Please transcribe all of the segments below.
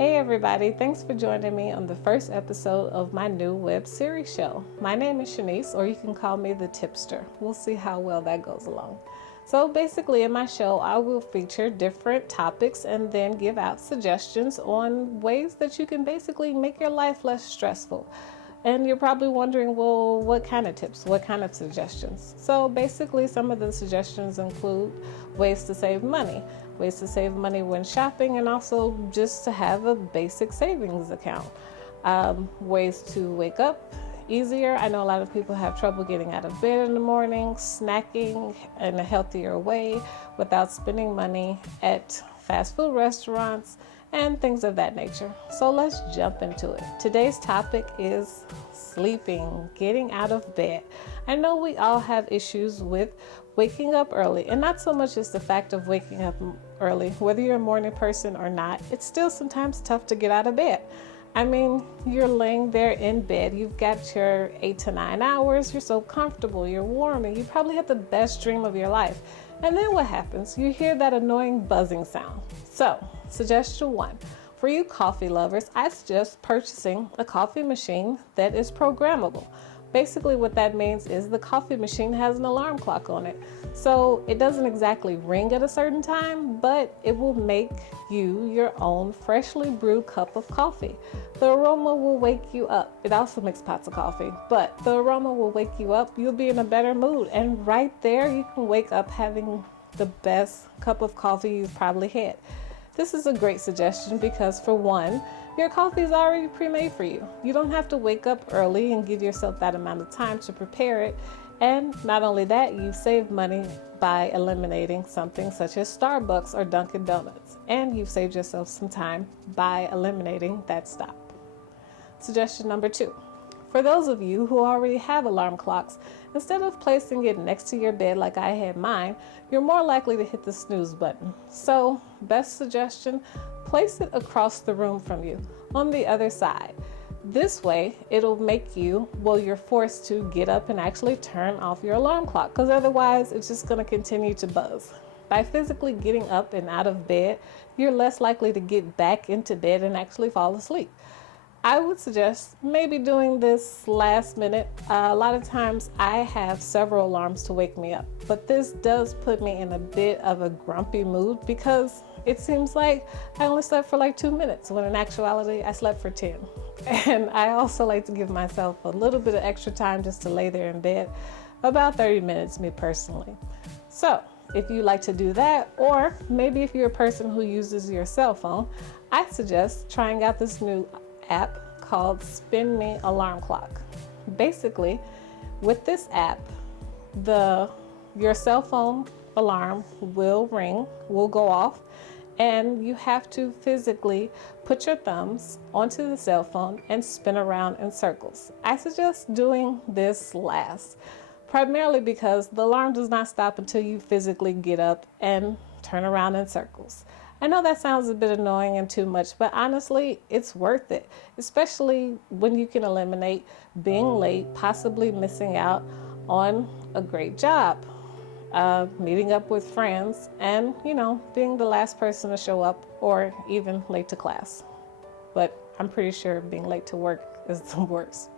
Hey everybody, thanks for joining me on the first episode of my new web series show. My name is Shanice, or you can call me the Tipster. We'll see how well that goes along. So basically in my show, I will feature different topics and then give out suggestions on ways that you can basically make your life less stressful. And you're probably wondering, well, what kind of tips? What kind of suggestions? So basically some of the suggestions include ways to save money when shopping, and also just to have a basic savings account. Ways to wake up easier. I know a lot of people have trouble getting out of bed in the morning, snacking in a healthier way without spending money at fast food restaurants and things of that nature. So let's jump into it. Today's topic is sleeping, getting out of bed. I know we all have issues with waking up early, and not so much as the fact of waking up early. Whether you're a morning person or not, it's still sometimes tough to get out of bed. I mean, you're laying there in bed, you've got your 8 to 9 hours, you're so comfortable, you're warm, and you probably had the best dream of your life. And then what happens? You hear that annoying buzzing sound. So, suggestion 1. For you coffee lovers, I suggest purchasing a coffee machine that is programmable. Basically what that means is the coffee machine has an alarm clock on it. So it doesn't exactly ring at a certain time, but it will make you your own freshly brewed cup of coffee. The aroma will wake you up. It also makes pots of coffee, but the aroma will wake you up. You'll be in a better mood. And right there, you can wake up having the best cup of coffee you've probably had. This is a great suggestion because, for one, your coffee is already pre-made for you. You don't have to wake up early and give yourself that amount of time to prepare it. And not only that, you save money by eliminating something such as Starbucks or Dunkin' Donuts. And you've saved yourself some time by eliminating that stop. Suggestion number 2. For those of you who already have alarm clocks, instead of placing it next to your bed like I had mine, you're more likely to hit the snooze button. So, best suggestion, place it across the room from you, on the other side. This way, it'll make you're forced to get up and actually turn off your alarm clock, because otherwise it's just going to continue to buzz. By physically getting up and out of bed, you're less likely to get back into bed and actually fall asleep. I would suggest maybe doing this last minute. A lot of times I have several alarms to wake me up, but this does put me in a bit of a grumpy mood because it seems like I only slept for like 2 minutes, when in actuality I slept for 10. And I also like to give myself a little bit of extra time just to lay there in bed, about 30 minutes, me personally. So if you like to do that, or maybe if you're a person who uses your cell phone, I suggest trying out this new app called SpinMe Alarm Clock. Basically, with this app, your cell phone alarm will go off, and you have to physically put your thumbs onto the cell phone and spin around in circles. I suggest doing this last, primarily because the alarm does not stop until you physically get up and turn around in circles. I know that sounds a bit annoying and too much, but honestly, it's worth it, especially when you can eliminate being late, possibly missing out on a great job, meeting up with friends, and, being the last person to show up or even late to class. But I'm pretty sure being late to work is the worst.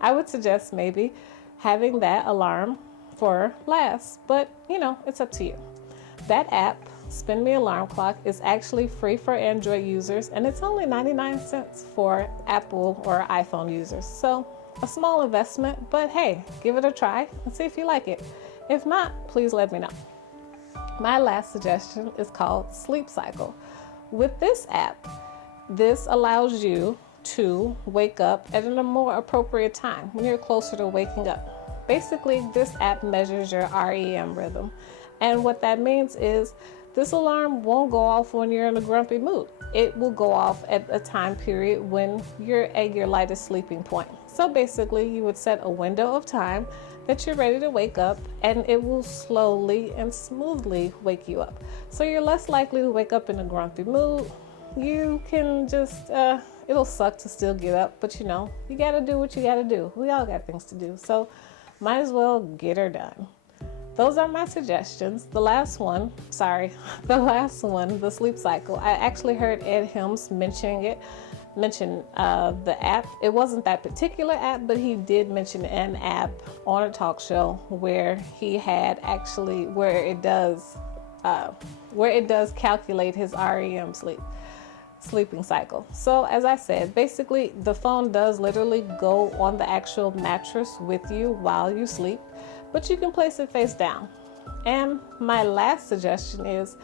I would suggest maybe having that alarm for last, but, it's up to you. That app, SpinMe Alarm Clock, is actually free for Android users, and it's only 99 cents for Apple or iPhone users. So a small investment, but hey, give it a try and see if you like it. If not, please let me know. My last suggestion is called Sleep Cycle. With this app, this allows you to wake up at a more appropriate time when you're closer to waking up. Basically, this app measures your REM rhythm. And what that means is this alarm won't go off when you're in a grumpy mood. It will go off at a time period when you're at your lightest sleeping point. So basically, you would set a window of time that you're ready to wake up, and it will slowly and smoothly wake you up. So you're less likely to wake up in a grumpy mood. You can just, it'll suck to still get up, but you gotta do what you gotta do. We all got things to do. So might as well get her done. those are my suggestions. The last one, the sleep cycle. I actually heard Ed Helms mention the app. It wasn't that particular app, but he did mention an app on a talk show where he had actually where it does calculate his REM sleeping cycle. So as I said, basically the phone does literally go on the actual mattress with you while you sleep, but you can place it face down. And my last suggestion is,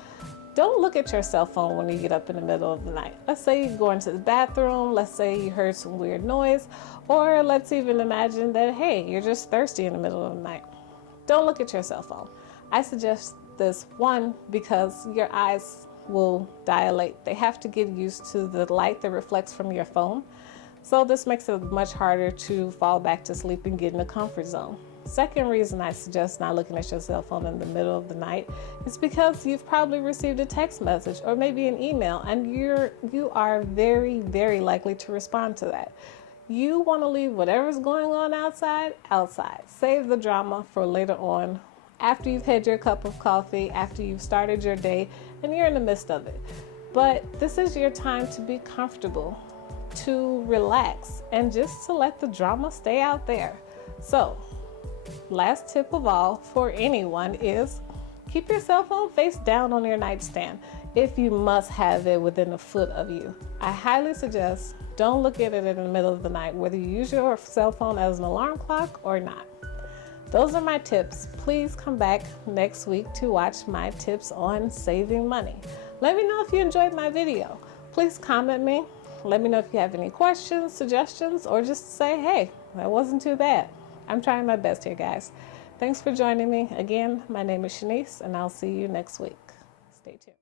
don't look at your cell phone when you get up in the middle of the night. Let's say you go into the bathroom, let's say you heard some weird noise, or let's even imagine that, hey, you're just thirsty in the middle of the night. Don't look at your cell phone. I suggest this, one, because your eyes will dilate. They have to get used to the light that reflects from your phone. So this makes it much harder to fall back to sleep and get in a comfort zone. Second reason I suggest not looking at your cell phone in the middle of the night is because you've probably received a text message or maybe an email, and you are very, very likely to respond to that. You want to leave whatever's going on outside. Save the drama for later on, after you've had your cup of coffee, after you've started your day, and you're in the midst of it. But this is your time to be comfortable, to relax, and just to let the drama stay out there. So, last tip of all for anyone is keep your cell phone face down on your nightstand if you must have it within a foot of you. I highly suggest don't look at it in the middle of the night, whether you use your cell phone as an alarm clock or not. Those are my tips. Please come back next week to watch my tips on saving money. Let me know if you enjoyed my video. Please comment me. Let me know if you have any questions, suggestions, or just say, hey, that wasn't too bad. I'm trying my best here, guys. Thanks for joining me. Again, my name is Shanice, and I'll see you next week. Stay tuned.